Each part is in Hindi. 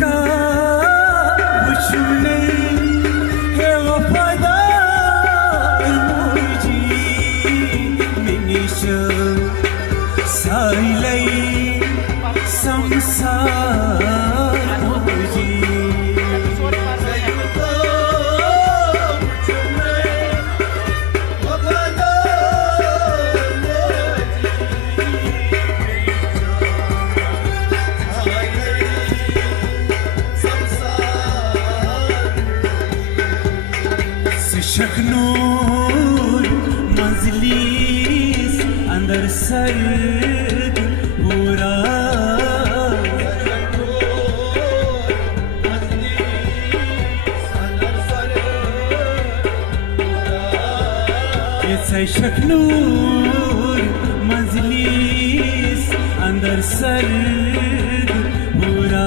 का बुझने है वफादार मोजी मिनिश साइलै संसार मोजी शखनूर मंजलिस अंदर सर्द पूरा ऐसे शखनूर मंजलिस अंदर सर्द पूरा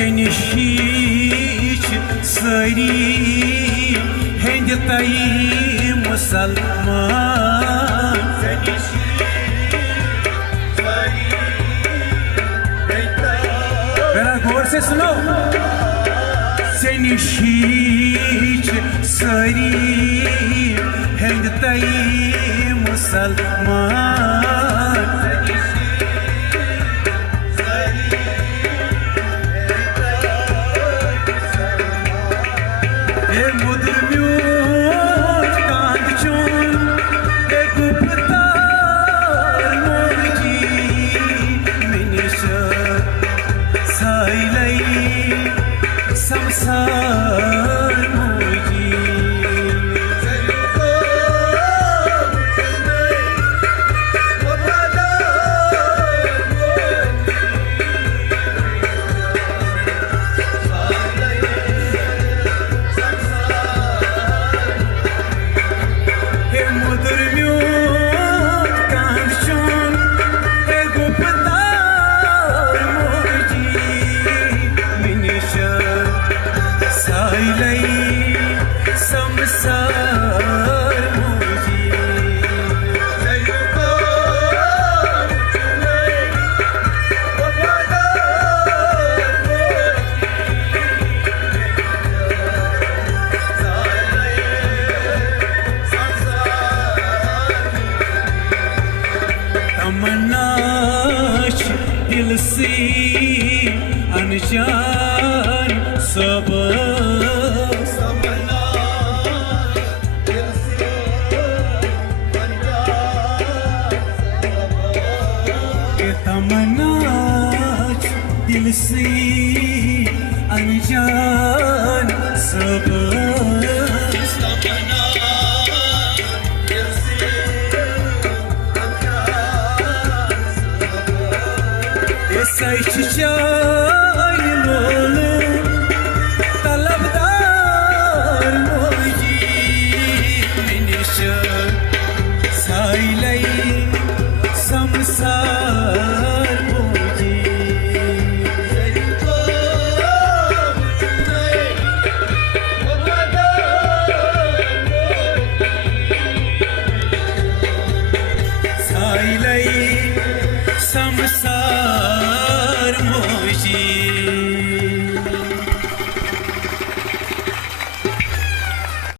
Seni hiç sarayım hendetayım Müslüman Seni hiç sarayım hendetayım Beraber gorse suno Seni hiç sarayım hendetayım Müslüman संसार मोजी दिल से अनजान सब तमन्ना दिल से अनजान सब सच चाय लोलो तलबदार मोजी मिनिश साइलै संसार मोजी साइलै संसार मोजी